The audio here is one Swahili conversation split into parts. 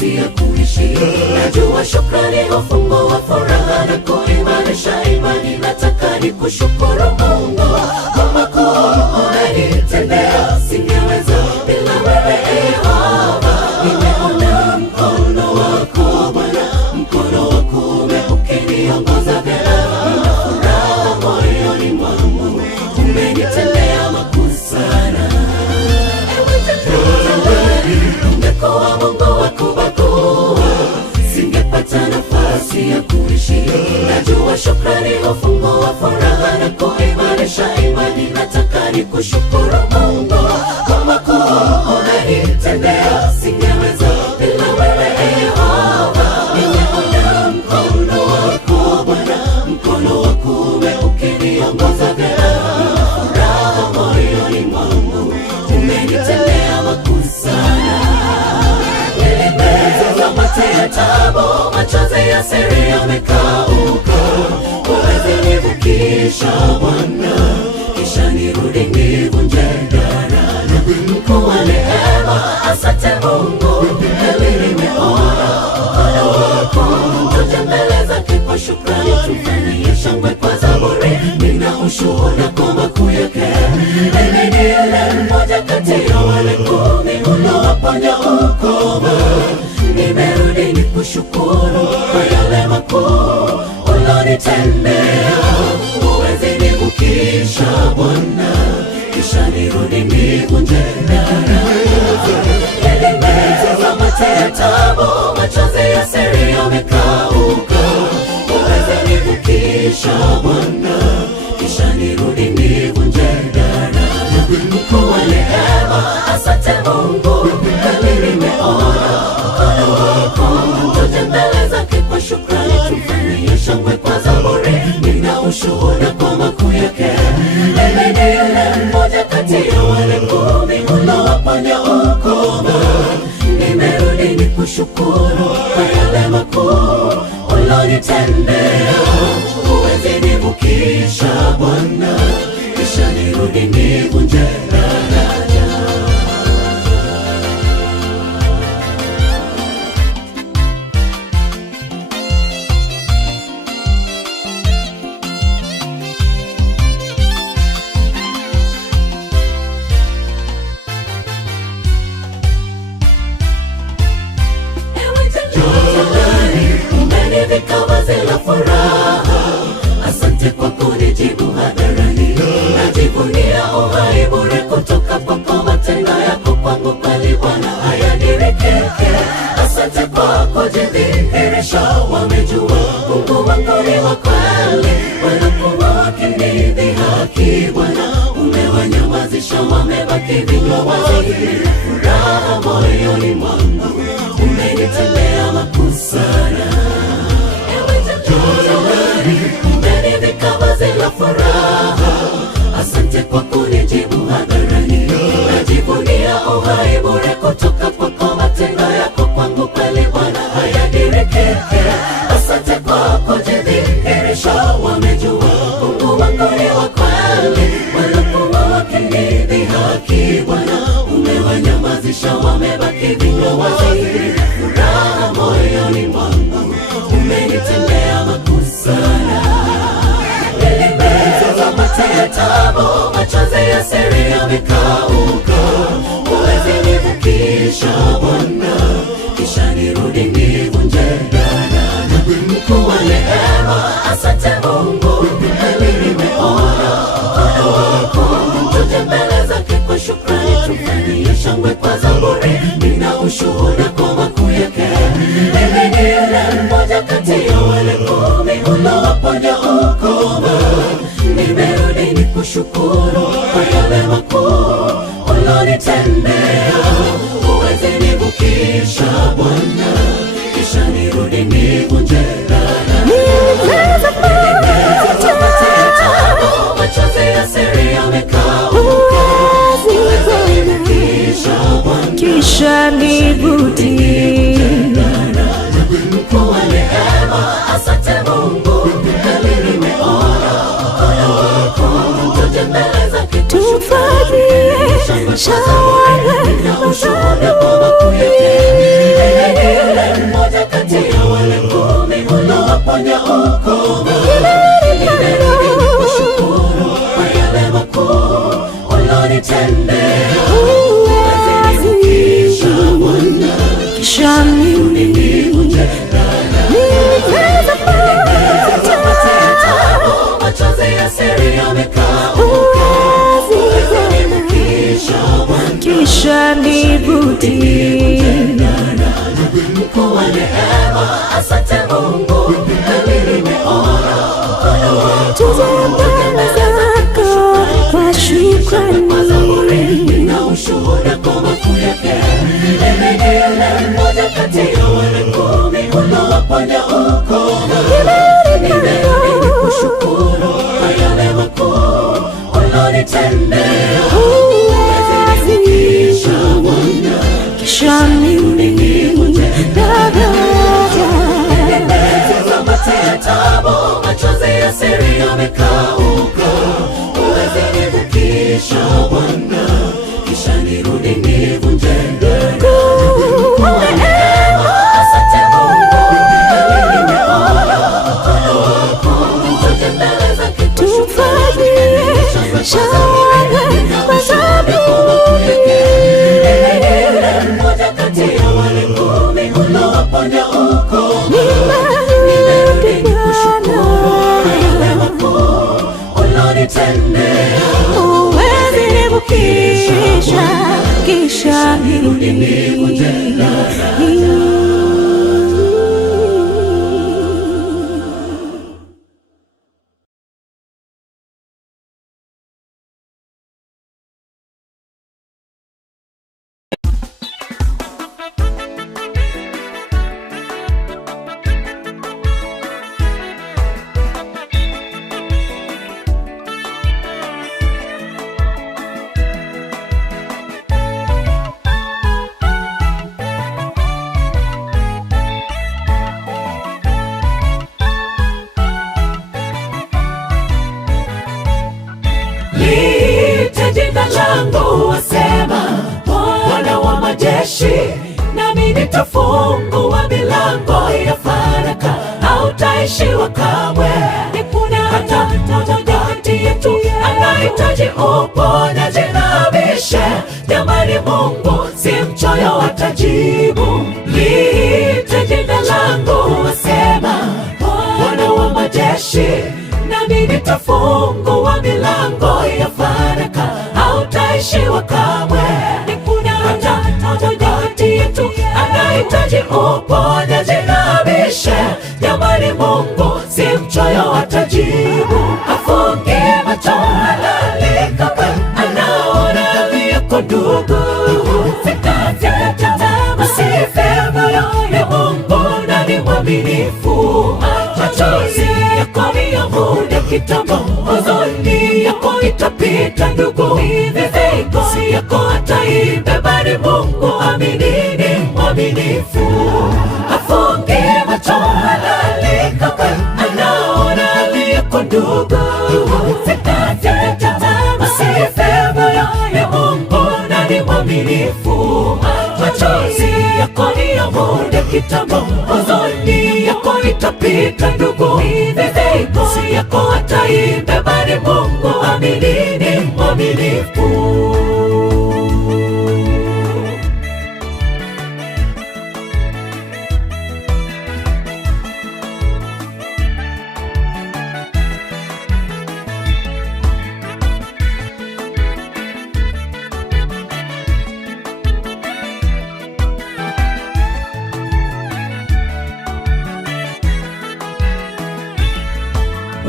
nafasi ya kuishi. Najua shukrani hufungua furaha na kuimarisha imani. Nataka nikushukuru Mungu kwa makuu unanitendea. Singeweza bila wewe Yehova. Nimeona mkono wako Bwana, mkono wa kuume ukiniongoza vyema. Nina furaha moyoni mwangu, umenitendea makuu sana. Ungekuwa Mungu wa kubagua, singepata nafasi ya kuishi. Najua shukrani hufungua furaha na kuimarisha imani. Nataka nikushukuru Mungu kwa makuu unanitendea. Singeweza bila wewe Yehova. Nimeona mkono wako Bwana, mkono wa kuume ukiniongoza vyema. Nina furaha moyoni mwangu, umenitendea makuu sana. Nilimeza mate ya taabu, machozi ya siri yamekauka. Huwezi nivukisha Bwana, kisha nirudi nivunje daraja. Mkuu wa rehema, asante Mungu, hili nimeona mkono wako. Tuje mbele zake kwa shukrani, tufanyie shangwe kwa zaburi. Nina ushuhuda kwa makuu yake. Mimi ni yule mmoja kati ya wale 10 unaoponya ukoma. Nimerudi nikushukuru kwa yale makuu ulonitendea. Huwezi nivukisha Bwana, kisha nirudi nivunje daraja. Nilimeza mate ya taabu, machozi ya siri yamekauka. Huwezi nivukisha Bwana, kisha nirudi nivunje daraja. Mkuu wa rehema, asante Mungu, hili nimeona mkono wako. Tuje mbele zake kwa shukrani, tufanyie shangwe kwa zaburi. Nina ushuhuda kwa makuu yake. Mimi ni yule mmoja kati ya wale 10 unaoponya ukoma. Nimerudi nikushukuru kwa yale makuu ulonitendea. Huwezi nivukisha Bwana, kisha nirudi nivunje daraja. Umenivika vazi la furaha, asante kwa kunijibu hadharani. Najivunia uhai bure kutoka kwako, matendo yako kwangu kweli Bwana hayadirikike. Asante kwa kujidhihirisha, wamejua Mungu wangu ni wa kweli. Wanakuwa wakinidhihaki Bwana, umewanyamazisha, wamebaki vinywa wazi. Furaha moyoni mwangu, umenitendea makuu sana. Umenivika vazi la furaha, asante kwa kunijibu hadharani. Najivunia uhai bure kutoka kwako, matendo yako kwangu kweli Bwana hayadirikike. Asante kwa kujidhihirisha, wamejua Mungu wangu ni wa kweli. Wanakuwa wakinidhihaki Bwana, umewanyamazisha, wamebaki vinywa wazi. Furaha moyoni mwangu, umenitendea makuu sana. Nilimeza mate ya taabu, machozi ya siri yamekauka. Huwezi nivukisha Bwana, kisha nirudi nivunje daraja. Mkuu wa rehema, asante Mungu, hili nimeona mkono wako. Tuje mbele zake kwa shukrani, tufanyie shangwe kwa zaburi. Nina ushuhuda kwa makuu yake. Mimi ni yule mmoja kati ya wale 10 unaoponya ukoma. Nimerudi nikushukuru kwa yale makuu ulonitendea. Huwezi nivukisha Bwana, kisha nirudi nivunje daraja. Nilimeza mate ya taabu, machozi ya siri yamekauka. Huwezi nivukisha Bwana, kisha nirudi nivunje daraja. Mkuu wa rehema, asante Mungu, hili nimeona mkono wako. Tuje mbele zake tufanyie shangwe kwa zaburi. Nina ushuhuda kwa makuu yake. kisha nivunje machozi ya siri yamekauka, kisha nivunje Mkuu wa neema, asante Mungu, nami nimeona mkono wako. zako kwa shukrani Na ushuhuda kwa makuu yake. Mimi ni yule mmoja kati ya wale 10 uliowaponya ukoma. Nimerudi kushukuru kwa yale makuu ulionitendea. Huwezi nifikisha Bwana, kisha nivunje daraja. Nimepitia taabu, machozi ya siri yamekauka. Huwezi nivukisha Bwana, kisha nirudi nivunje daraja. Asante Mungu, nami nimeona mkono wako. Tutembeleza kitu Tufanyie shangwe kwa zabibu. mmoja kati ya wale 10 uliowaponya ukoma. Nimerudi ulionitendea. huwezi nivukisha, kisha nirudi nivunje Liite jina langu, wasema Bwana wa majeshi, nami nitafungua milango ya faraka, hautaishiwa kamwe. Hata mmoja kati yetu anahitaji uponyaji na bishe. Jamani, Mungu si mchoyo, atajibu. Liite jina langu, wasema Bwana wa majeshi, nami nitafungua milango ya faraka, hautaishiwa kamwe. Hata mmoja kati yetu anahitaji uponyaji na bishe. Jamani, Mungu si mchoyo, atajibu. Afunge macho, halali kama anaona vyako ndugu. Sikate tamaa, usife moyo, ni Mungu na ni mwaminifu. Machozi yako ni ya muda kitambo, huzuni yako itapita ndugu. Mizigo yako ataibeba, ni Mungu aminini mwaminifu. Afunge macho, halali kama anaona vyako ndugu. Sikate tamaa, usife moyo, ni Mungu na ni mwaminifu. Machozi yako ni ya muda kitambo, huzuni yako itapita ndugu. Mizigo yako ataibeba, ni Mungu aminini mwaminifu.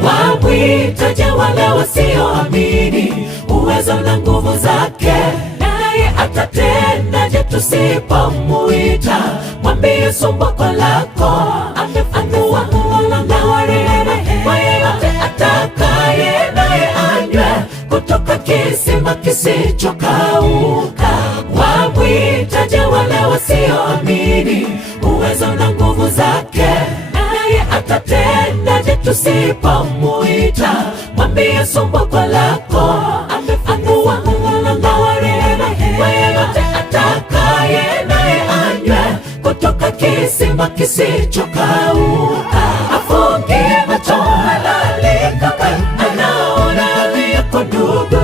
Wamwitaje wale wasioamini uwezo na nguvu zake? Naye atatendaje tusipomuita? Mwambie sumbuko lako, amefungua mlango wa rehema kwa yeyote atakaye, naye anywe kutoka kisima kisichokauka. Wamwitaje wale wasioamini uwezo na nguvu zake? Naye atatendaje tusipomuita? Mwambie sumbuko lako, amefungua mlango wa rehema kwa yeyote atakaye, naye anywe kutoka kisima kisichokauka. Afunge macho, halali kama anaona vyako ndugu.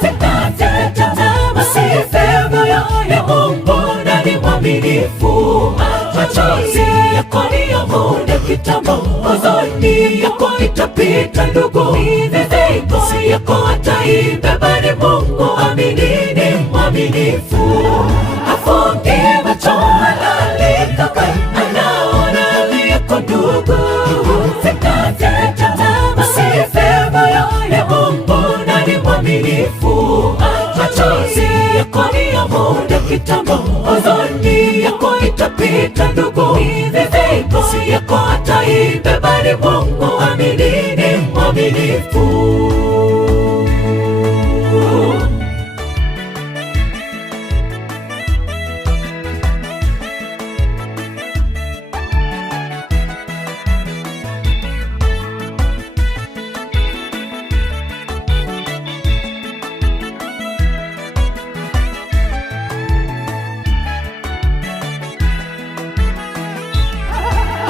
Sikate tamaa, usife moyo, ni Mungu na ni mwaminifu. Machozi yako ni ya muda kitambo, huzuni yako itapita ndugu, mizigo yako ataibeba. Ni Mungu amini, ni mwaminifu. Afunge macho halali kaka, anaona hali yako ndugu. Sikate tamaa, usife moyo, ni Mungu na ni mwaminifu. Machozi yako ni ya muda kitambo, huzuni yako itapita ndugu, mizigo yako ataibeba. Ni Mungu amini, ni mwaminifu.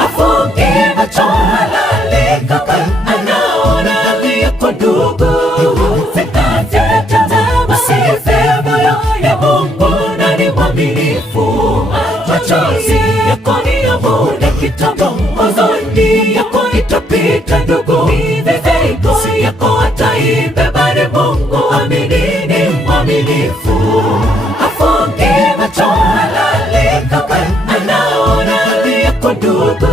Afunge macho halali kaka, anaona hali yako ndugu. Sikate tamaa, usife moyo, ni Mungu na ni mwaminifu. Machozi yako ni ya muda kitambo, huzuni yako itapita ndugu, mizigo yako ataibeba. Ni Mungu amini, ni mwaminifu. Afunge macho halali kaka, anaona hali yako ndugu.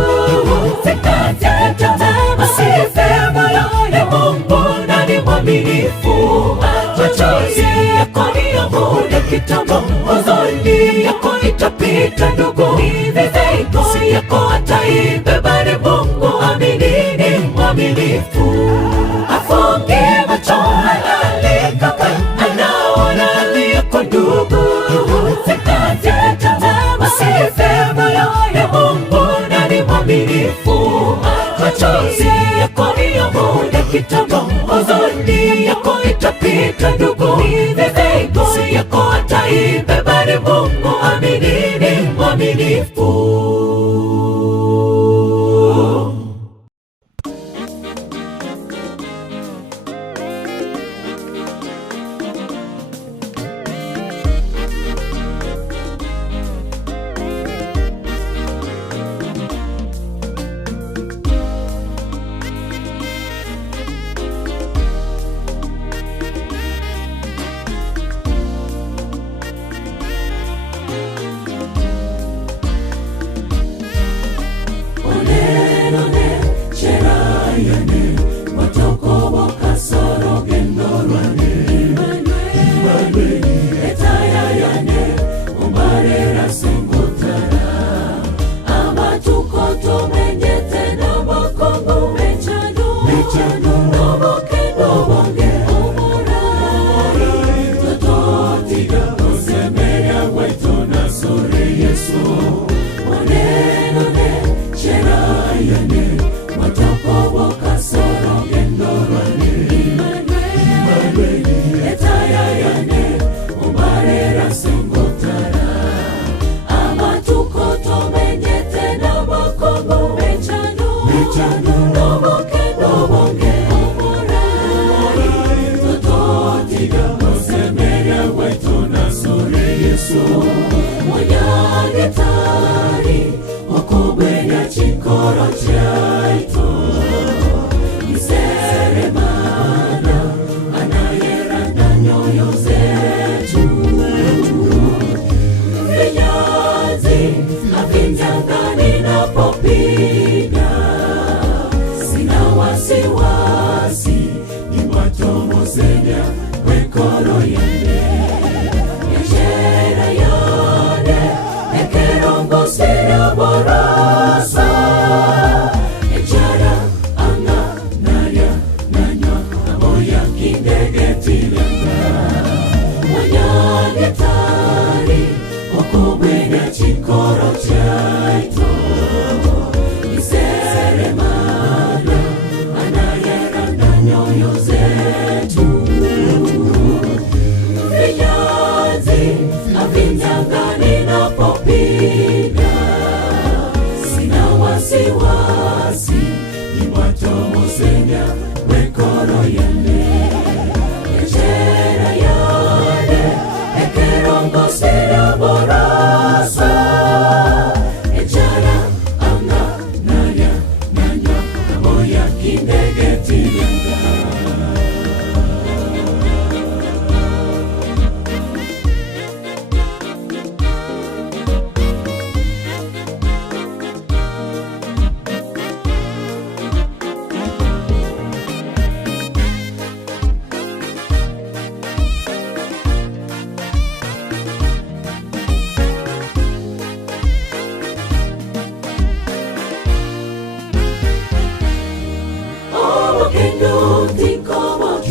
Sikate tamaa, usife moyo, ni Mungu na ni mwaminifu. Machozi yako ni ya muda kitambo, huzuni yako itapita ndugu, mizigo yako ataibeba. Ni Mungu amini, ni mwaminifu. Afunge macho halali kaka, anaona hali yako ndugu. Sikate tamaa, usife moyo, ni Mungu na ni mwaminifu. Machozi yako ni ya muda kitambo, huzuni yako itapita ndugu, mizigo yako ataibeba. Ni Mungu amini, ni mwaminifu.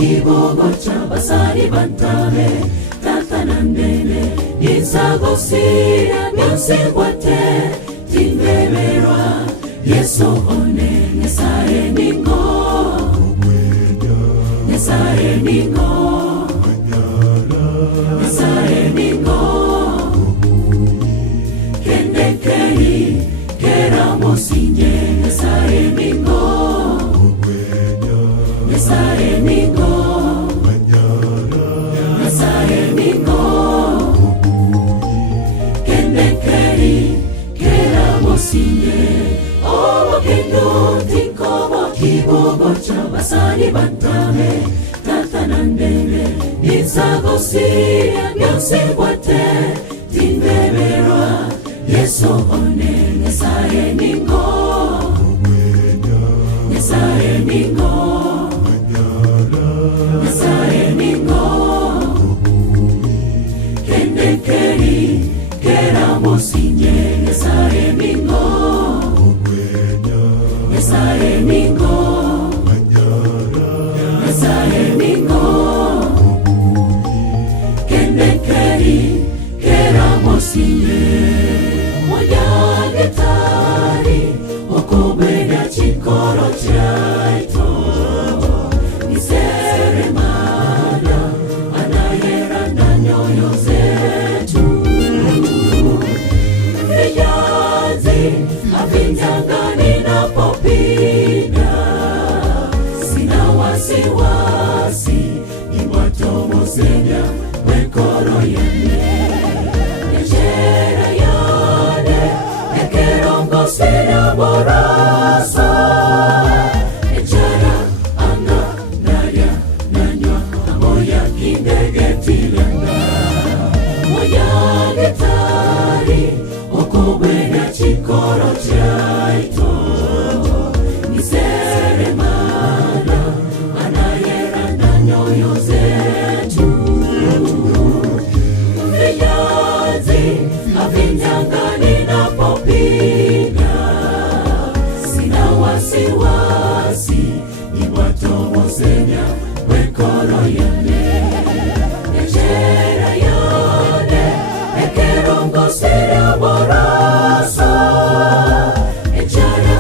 kibogocha basari bantame tatanandene nisagosira nyansingwate timbeberwa Yesu one Nyasaye ningo Nyasaye ningo Nyasaye ningo kende keri kera mosinje Nyasaye ningo Nyasaye ningo Nyasaye ningo kende keri kera mosinje obo kendo tinkobo kibogocha basari bantame tatanandene nisagosira nyansingwate timbeberwa Yesu one Nyasaye ningo Nyasaye ningo Nyasaye ningo kende keri kera mosinje Nyasaye ningo Nyasaye ningo Nyasaye ningo kende keri kera mosinje Moyagetari okobeda chikoro chaito niseremana anayeranda nyoyo zetu vijazi avinjangani napopina sina wasiwasi iwatomosenya wekoro yene Nyeshera yane ekerongo sina borasa echara anga naya nanywa amoya kindegetilanga moya getari okobwena chikoro chaito niseremana anayeranda nyoyo zetu vijazi avinjangani napopina sina wasiwasi iwatomosenya wekoro yane Nyeshera yane ekerongo sina borasa echara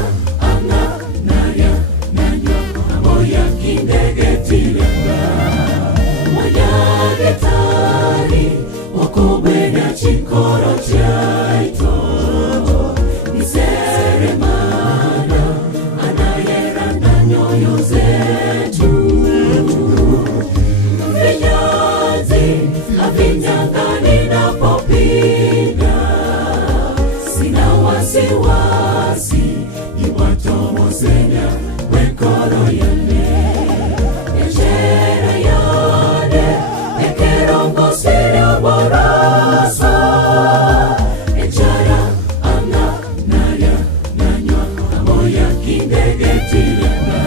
anga naya nanywa amoya kindegetilanga moyagetari okobwena chikoro chaito niseremana anayeranda nyoyo zetu vijazi avinjangani napopina sina wasiwasi iwatomosenya wekoro yane Nyeshera yane ekerongo sina borasa echara anga naya nanywa amoya kindegetilanga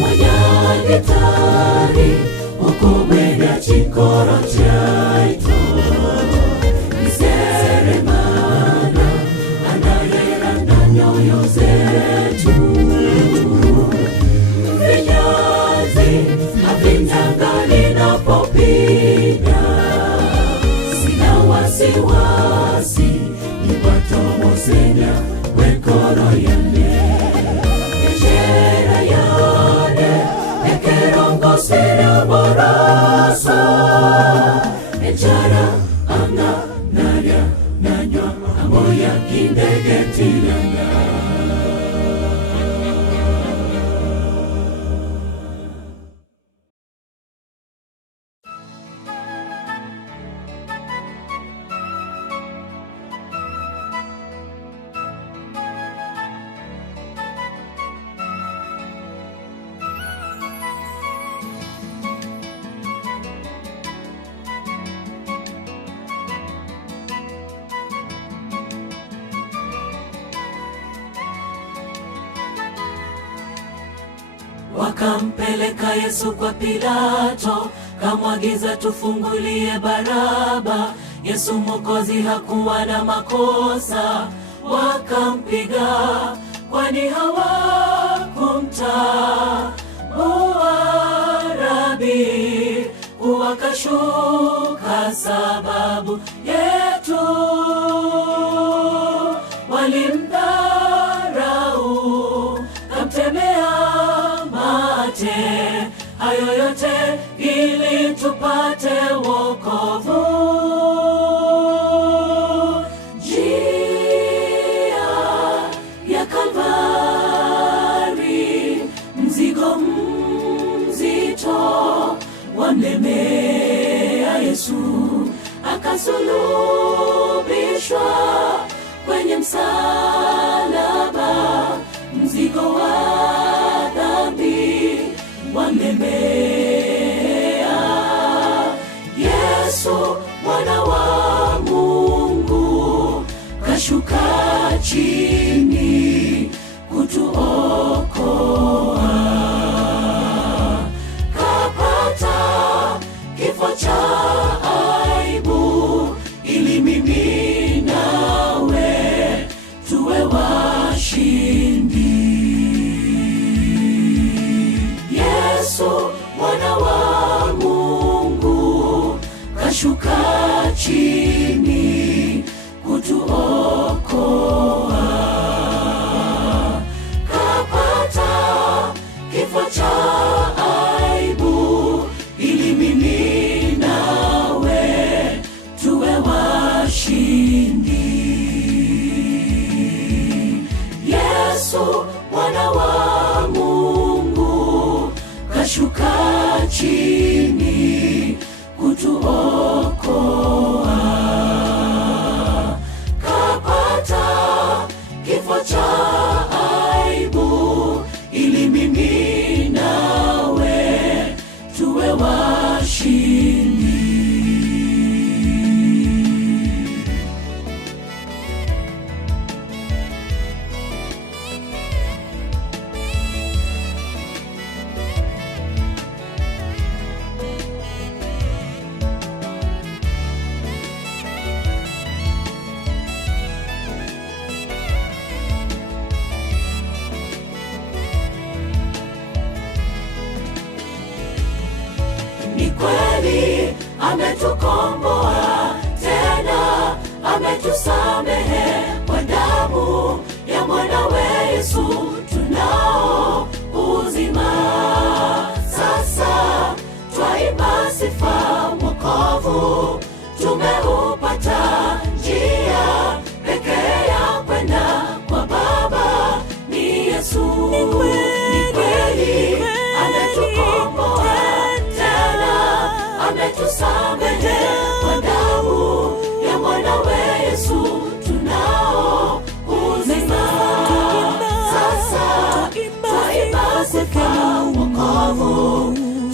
moyagetari okobwena chikoro chaito niseremana anayeranda nyoyo zetu vijazi avinjangani napopina sina wasiwasi iwatomosenya wekoro yane Nyeshera yane ekerongo sina borasa echara anga naya nanywa amoya kindegetilanga Wakampeleka Yesu kwa Pilato, kamwagiza tufungulie Baraba. Yesu Mwokozi hakuwa na makosa, wakampiga kwani hawakumtambua. akashuka sababu yetu. Walimdharau, kamtemea mate, hayo yote ili tupate wokovu. Njia ya Kalvari, mzigo mzito wamlemea Yesu, akasulubishwa kwenye msalaba, mzigo wa dhambi wamlemea. Yesu mwana wa Mungu kashuka chini kutuokoa, kapata kifo cha aibu ili mimi nawe tuwe washindi. Yesu mwana wa Mungu kashuka chini kutuokoa, kapata kifo cha aibu ili mimi nawe tuwe washindi. Yesu mwana wa Mungu kashuka chini kutuokoa, kapata kifo cha aibu ili mimi nawe tuwe washindi. Ni kweli ametukomboa, tena ametusamehe kwa damu ya mwanawe Yesu, tunao uzima. Sasa twaimba sifa wokovu tumeupata, njia pekee ya kwenda kwa Baba ni Yesu. Ni kweli ametukomboa, ametusamehe kwa damu ya mwanawe Yesu, tunao uzima. Sasa twaimba sifa wokovu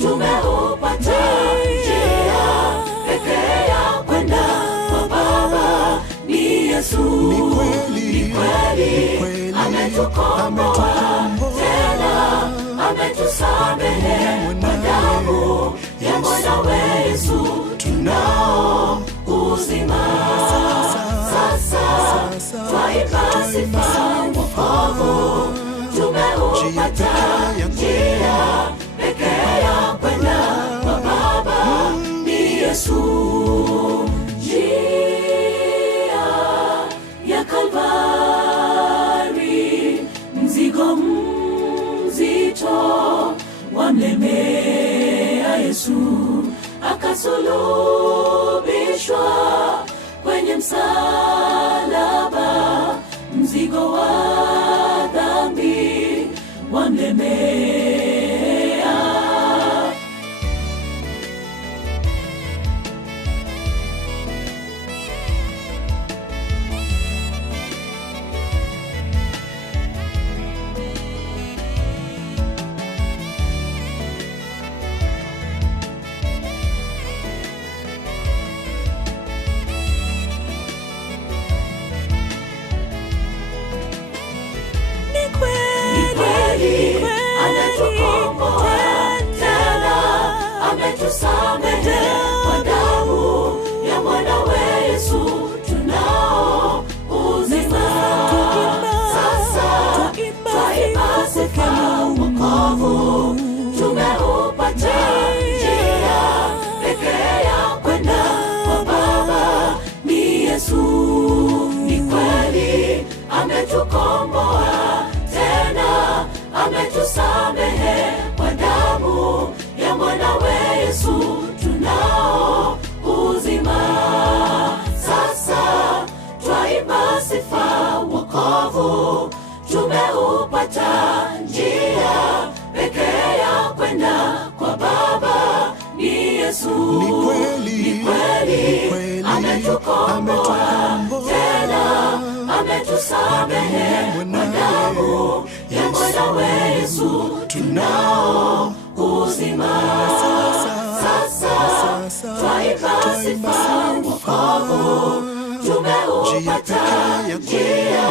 tumeupata, njia pekee ya kwenda kwa Baba ni Yesu. Ni kweli ametukomboa, tena ametusamehe kwa damu ya mwanawe Yesu, tunao uzima. Sasa twaimba sifa wokovu tumeupata, njia pekee ya kwenda kwa Baba ni Yesu. Njia ya Kalvari, mzigo mzito wamlemea Yesu, akasulubishwa kwenye msalaba, mzigo wa dhambi wamlemea. Ametukomboa, tena ametusamehe kwa damu ya mwanawe Yesu, tunao uzima. Sasa twaimba sifa wokovu tumeupata, njia pekee ametukomboa, tena ametusamehe kwa damu ya mwanawe Yesu, tunao uzima. Sasa twaimba sifa wokovu tumeupata, njia pekee ya kwenda kwa Baba ni Yesu. Ni kweli ametukomboa, tena ametusamehe kwa damu ya mwanawe Yesu, tunao uzima. Sasa twaimba sifa wokovu tumeupata, njia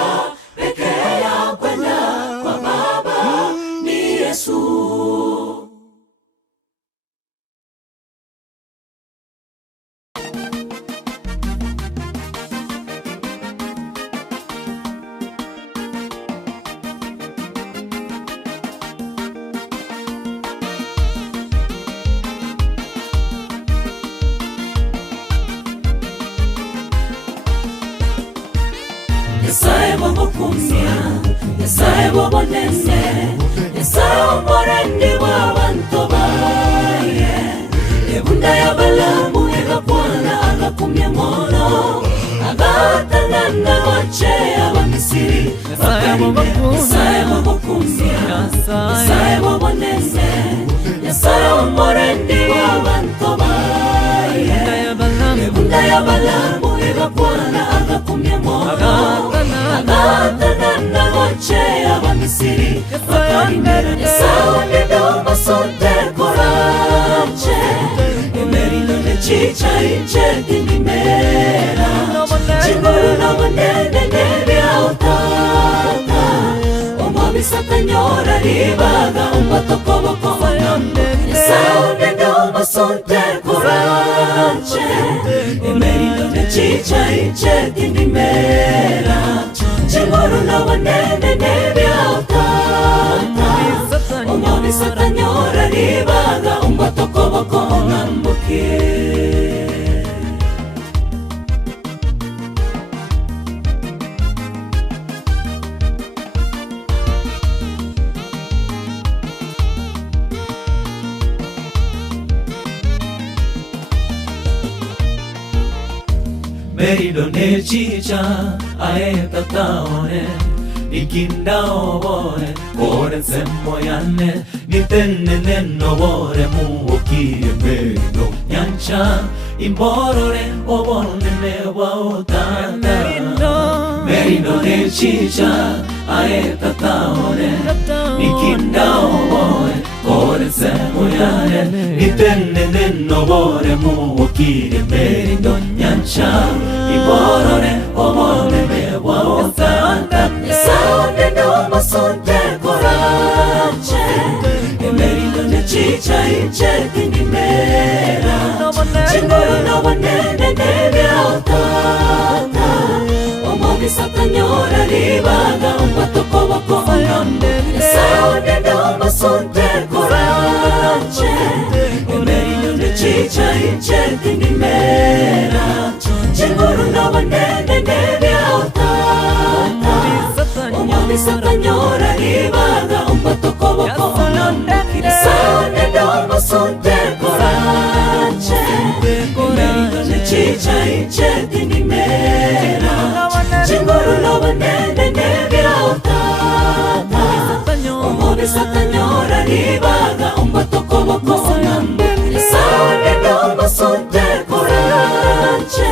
pekee ya kwenda kwa Baba ni Yesu. Nyasaye mokumia, Nyasaye monene, Nyasaye omorende w'abantu baye. Ebunda ya Balamu egakwana agakumya mono, agatangana goche abamisiri. Nyasaye mokumia, Nyasaye monene, Nyasaye omorende w'abantu baye. Ebunda ya Balamu egakwana agakumya mono, agatangana goche abamisiri. Nyasaye ndoma sonte korache, emerino ne chicha inche dinimera. Chinguru na monene nebya utaka, omwami satanyora ribaga umatokoboko onambo. Nyasaye ndoma sonte korache, emerino ne chicha inche dinimera. Chinguru na monene nebya utaka, omwami satanyora ribaga umatokoboko onamboke. Merido ne chicha aeta taone, nikinda obore ore semmoyane, nitenne nenno bore muokire merido nyancha imborore obone ne waotanda. Merido ne chicha aeta taone, nikinda obore ore semmoyane, nitenne nenno bore muokire merido nyancha imborore obone ne waotanda. Nyasaye ndoma sonte korache, emerino ne chicha inche dinimera. Chinguru na monene nebya utaka, omwami satanyora ribaga umatokoboko onambo. Nyasaye ndoma sonte korache, emerino ne chicha inche dinimera. Chinguru na monene nebya utaka, omwami satanyora ribaga umatokoboko onambo. Nyasaye ndoma sonte korache, emerino ne chicha inche dinimera. Chinguru na monene nebya utaka, omwami satanyora ribaga umatokoboko onambo. Nyasaye ndoma sonte korache,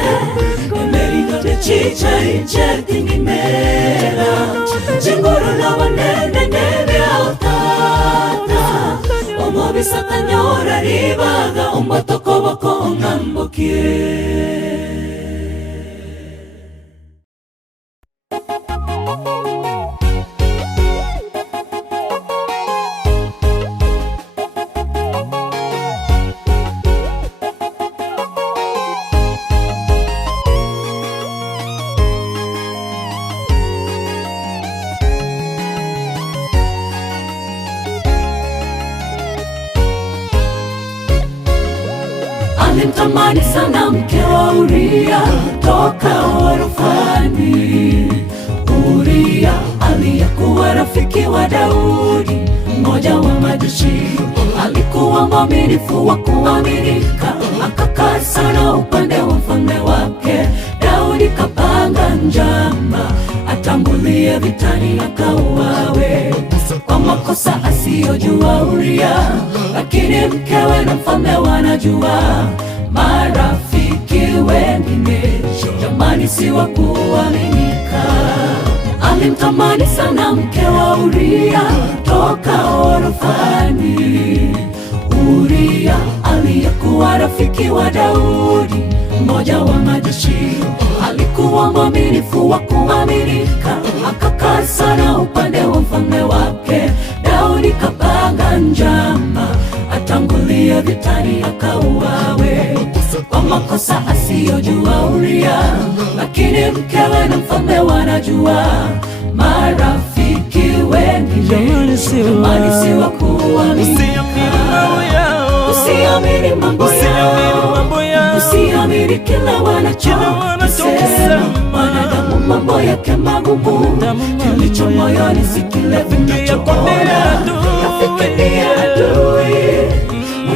emerino ne chicha inche dinimera. Chinguru na monene nebya utaka, omwami satanyora ribaga umatokoboko onamboke. Alimtamani sana mke wa Uria toka orofani. Uria mwaminifu wa kuaminika, akakaa sana upande wa mfalme wake. Daudi kapanga njama atangulie vitani akauawe kwa makosa asiyojua Uria, lakini mkewe na mfalme wanajua. Marafiki wengine jamani, si wa kuaminika. Alimtamani sana mke wa Uria toka orofani. Uria aliyekuwa rafiki wa Daudi, mmoja wa majeshi, alikuwa mwaminifu wa kuaminika, akakaa sana upande wa mfalme wake. Daudi kapanga njama atangulie vitani akauawe kwa makosa asiyojua Uria, lakini mkewe na mfalme wanajua. Marafiki wengine jamani, si wa kuaminika. Usiamini mambo yao, usiamini kila wanachosema. Wanadamu mambo yake magumu, kilicho moyoni si kile unachoona. Rafiki ndiye adui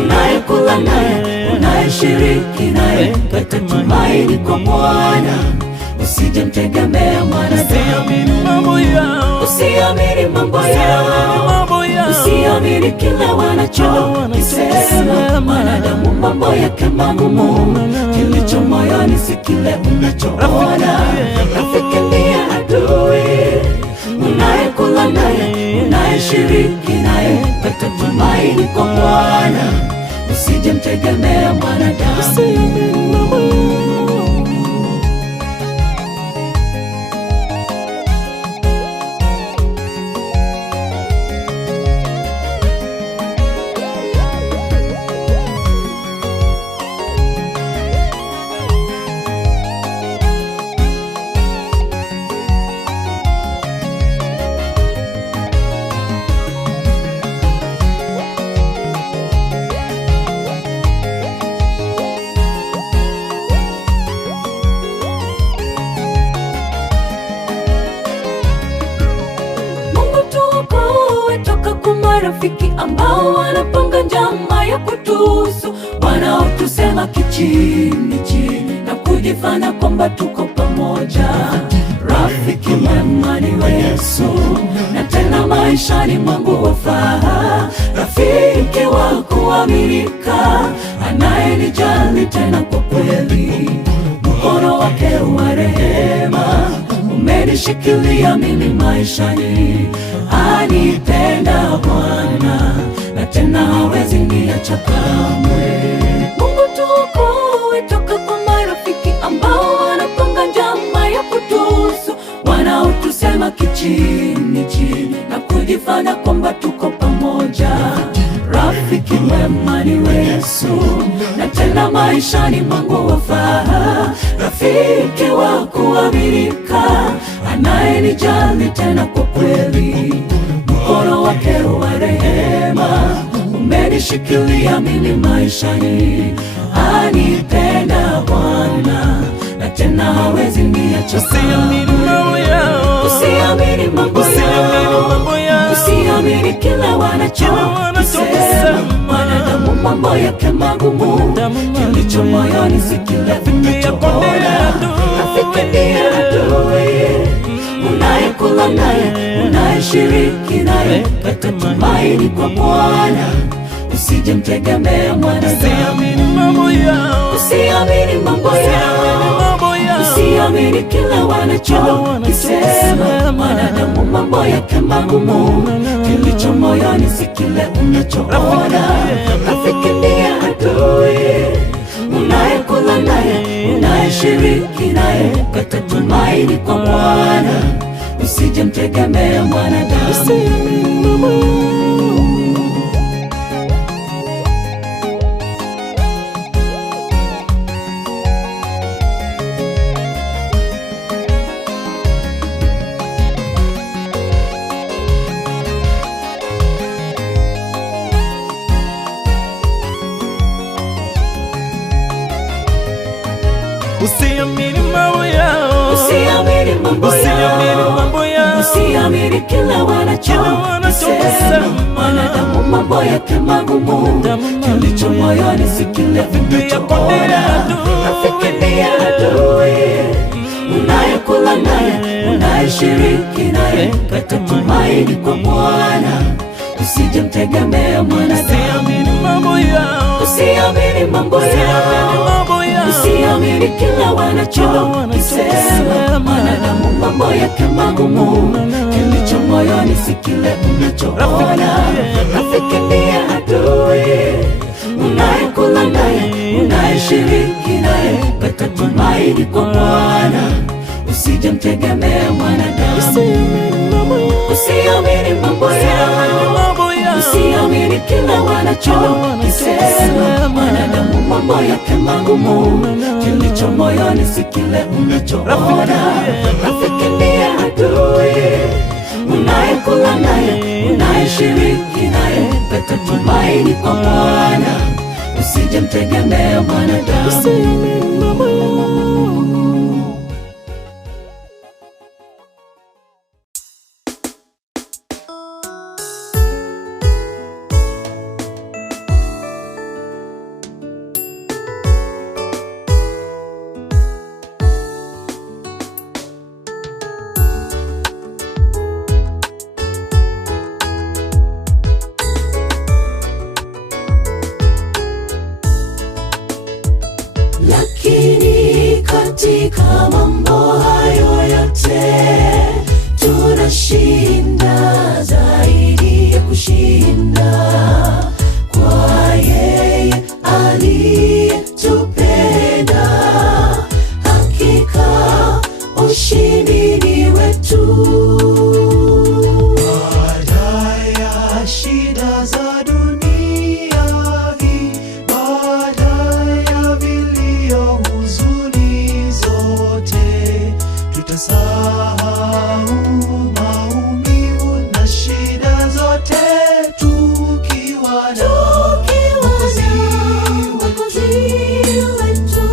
unayekula naye, unayeshiriki naye, weka tumaini kwa Bwana, usije mtegemea mwanadamu. Usiamini mambo yao, usiamini kila wanachosema. Mwanadamu mambo yake magumu, kilicho moyoni si kile unachoona. Rafiki ndiye adui unayekula naye, unayeshiriki naye, weka tumaini kwa Bwana, usije mtegemea mwanadamu. Marafiki ambao wanapanga njama ya kutusu, wanaotusema kichini chini na kujifanya kwamba tuko pamoja. Rafiki mwema ni wa Yesu, na tena maishani mwangu wafaa. Rafiki wa kuaminika, anayenijali tena kwa kweli. Mkono wake wa rehema umenishikilia mimi maishani. Anipenda Bwana, na tena hawezi niacha kamwe. Mungu tuokoe toka kwa marafiki ambao wanapanga njama ya kutusu, wanaotusema kichini chini na kujifanya kwamba tuko pamoja. Rafiki mwema ni wa Yesu, na tena maishani mwangu wafaa. Rafiki wa kuaminika, anayenijali tena kwa kweli. Mkono wake wa rehema umenishikilia mimi maishani. Anipenda Bwana, na tena hawezi niacha kamwe. Usiamini mambo yao, usiamini kila wanachosema. Wanadamu mambo yake magumu, kilicho moyoni si kile unachoona. Rafiki ndiye adui unayekula naye, unayeshiriki naye, weka tumaini kwa Bwana, usije mtegemea mwanadamu. Usiamini mambo yao, usiamini kila wanachosema. Mwanadamu mambo yake magumu, kilicho moyoni si kile unachoona. Rafiki ndiye adui unayekula naye, unayeshiriki naye, weka tumaini kwa Bwana, usije mtegemea mwanadamu. Usiamini mambo yao, usiamini mambo yao, usiamini kila wanachosema. Wanadamu mambo yake magumu, kilicho moyoni si kile unachoona. Rafiki ndiye adui unayekula naye, unayeshiriki naye, weka tumaini kwa Bwana, usije mtegemea mwanadamu. Usiamini mambo yao, usiamini kila wanachosema. Wanadamu mambo yake magumu, kilicho moyoni si kile unachoona. Rafiki ndiye adui unayekula naye, unayeshiriki naye, weka tumaini kwa Bwana, usije mtegemea mwanadamu. Usiamini mambo yao, usiamini kila wanachosema. Wanadamu mambo yake magumu, kilicho moyoni si kile unachoona. Rafiki ndiye adui unayekula naye, unayeshiriki naye, weka tumaini kwa Bwana, usije mtegemea mwanadamu. Lakini katika mambo hayo yote tunashinda zaidi ya kushinda kwa yeye aliyetupenda. Hakika ushindi ni wetu. Baada ya shida za dunia hii, baada ya vilio, huzuni zote, tutasahau maumivu na shida zote, tukiwa na Mwokozi wetu.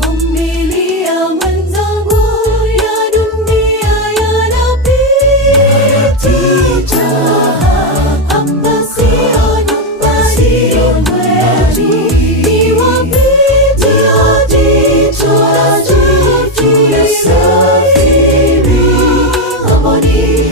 Vumilia mwenzangu, ya dunia yanapita, hapa sio nyumbani kwetu. Ni wapi tunasafiri, ng'amboni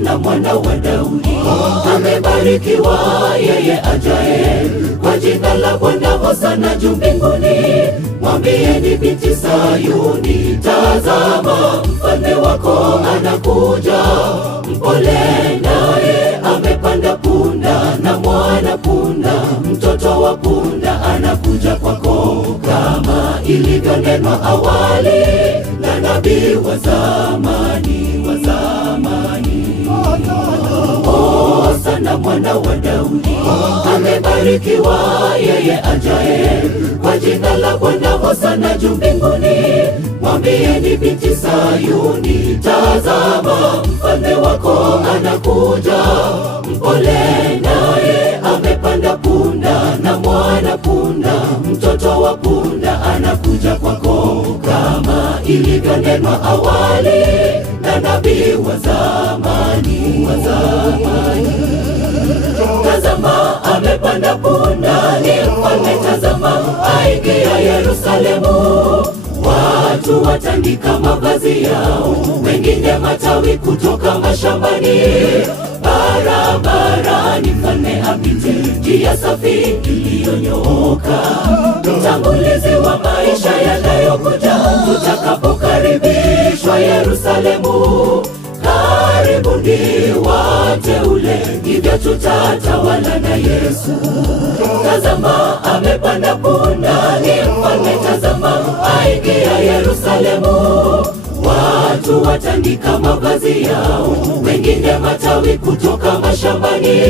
Hosana mwana wa Daudi, amebarikiwa yeye ajaye kwa jina la Bwana. Hosana juu mbinguni. Mwambieni binti Sayuni, tazama mfalme wako anakuja, mpole naye amepanda punda na mwana punda, mtoto wa punda anakuja kwako, kama ilivyonenwa awali na nabii wa zamani. Hosana mwana wa Daudi, amebarikiwa yeye ajaye kwa jina la Bwana. Hosana juu mbinguni. Mwambieni binti Sayuni, tazama mfalme wako anakuja, mpole naye amepanda punda na mwana punda, mtoto wa punda anakuja kwako, kama ilivyonenwa awali na nabii wa zamani. Tazama amepanda punda, ni mfalme, tazama aingia Yerusalemu. Watu watandika mavazi yao, wengine matawi kutoka mashambani. Barabarani mfalme apite, njia safi iliyonyooka, mtangulizi wa maisha yanayokuja, tutakapokaribishwa Yerusalemu. Karibuni wateule, hivyo tutatawala na Yesu. Tazama amepanda punda, ni mfalme, tazama aingia Yerusalemu. Watu watandika mavazi yao, wengine matawi kutoka mashambani.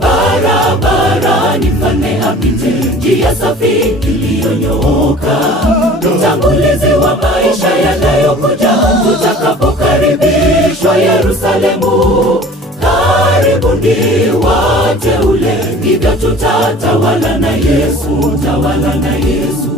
Barabarani mfalme apite, njia safi iliyonyooka, mtangulizi wa maisha yanayokuja, tutakapokaribishwa Yerusalemu. Karibuni wateule, hivyo tutatawala na Yesu, tawala na Yesu.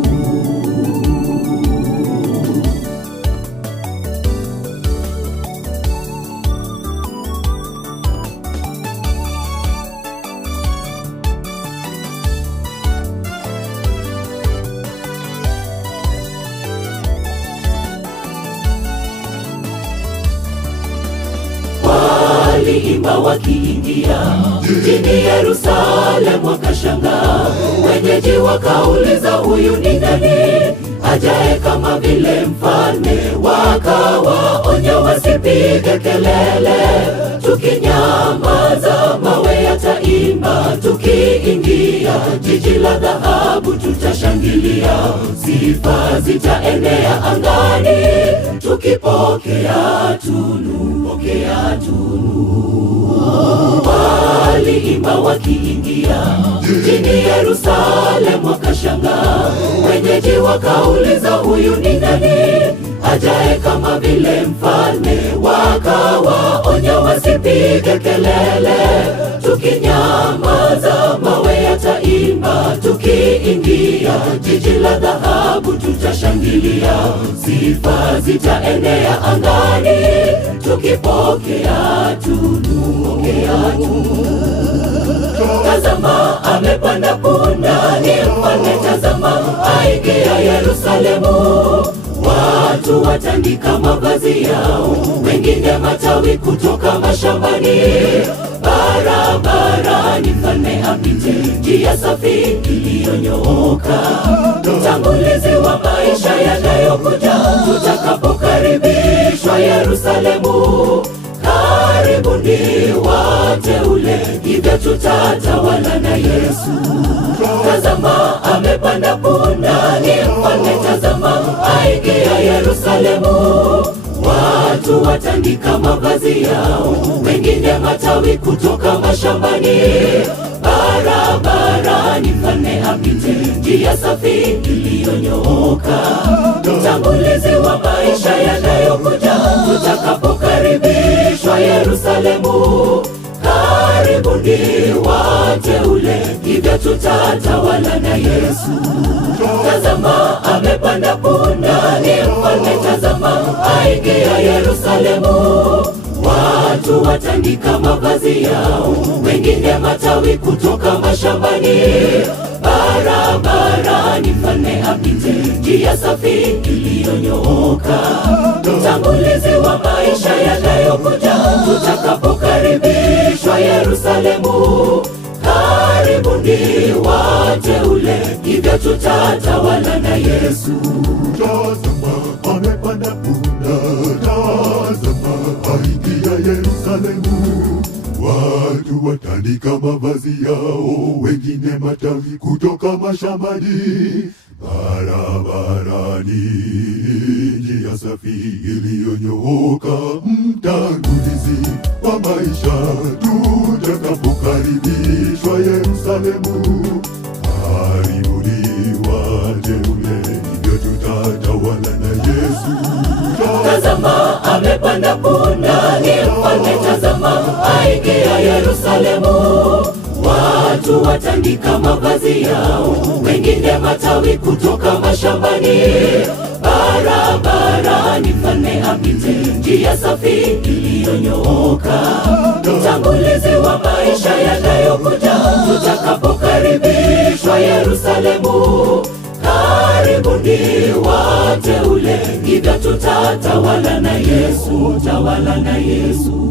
Waliimba wakiingia mjini Yerusalemu, wakashangaa. Wenyeji wakauliza, huyu ni nani ajaye kama vile mfalme? Wakawaonya wasipige kelele, tukinyamaza mawe yataimba. Tukiingia jiji la dhahabu tutashangilia, sifa zitaenea angani, tukipokea tunu, pokea tunu. Waliimba wakiingia mjini Yerusalemu, wakashangaa. Wenyeji wakauliza, huyu ni nani ajaye kama vile mfalme? Wakawaonya wasipige kelele, tukinyamaza mawe yataimba. Tukiingia jiji la dhahabu tutashangilia, sifa zitaenea angani, tukipokea tunu, pokea tunu. Tazama amepanda punda, ni mfalme, tazama aingia Yerusalemu. Watu watandika mavazi yao, wengine matawi kutoka mashambani. Barabarani mfalme apite, njia safi iliyonyooka, mtangulizi wa maisha yanayokuja, tutakapokaribishwa Yerusalemu. Karibuni wateule, hivyo tutatawala na Yesu. Tazama amepanda punda, ni mfalme, tazama aingia Yerusalemu. Watu watandika mavazi yao, wengine matawi kutoka mashambani. Barabarani mfalme apite, njia safi iliyonyooka, mtangulizi wa maisha yanayokuja, tutakapokaribishwa Yerusalemu. Karibuni wateule, hivyo tutatawala na Yesu. Tazama amepanda punda, ni mfalme, tazama aingia Yerusalemu. Watu watandika mavazi yao, wengine matawi kutoka mashambani. barabarani mfalme apite, njia safi iliyonyooka, mtangulizi wa maisha yanayokuja, tutakapokaribishwa Yerusalemu. Karibuni wateule, hivyo tutatawala na Yesu. Tazama amepanda punda, tazama aingia Yerusalemu. Watu watandika mavazi yao, wengine matawi kutoka mashambani. Barabarani njia safi iliyonyooka, mtangulizi wa maisha, tutakapokaribishwa Yerusalemu. Karibuni wateule, hivyo tutatawala na Yesu. Tazama amepanda punda, ni mfalme, tazama aingia Yerusalemu. Watu watandika mavazi yao, wengine matawi kutoka mashambani. Barabarani mfalme apite, njia safi iliyonyooka, mtangulizi wa maisha yanayokuja, tutakapokaribishwa Yerusalemu. Karibuni wateule, hivyo tutatawala na Yesu, tawala na Yesu.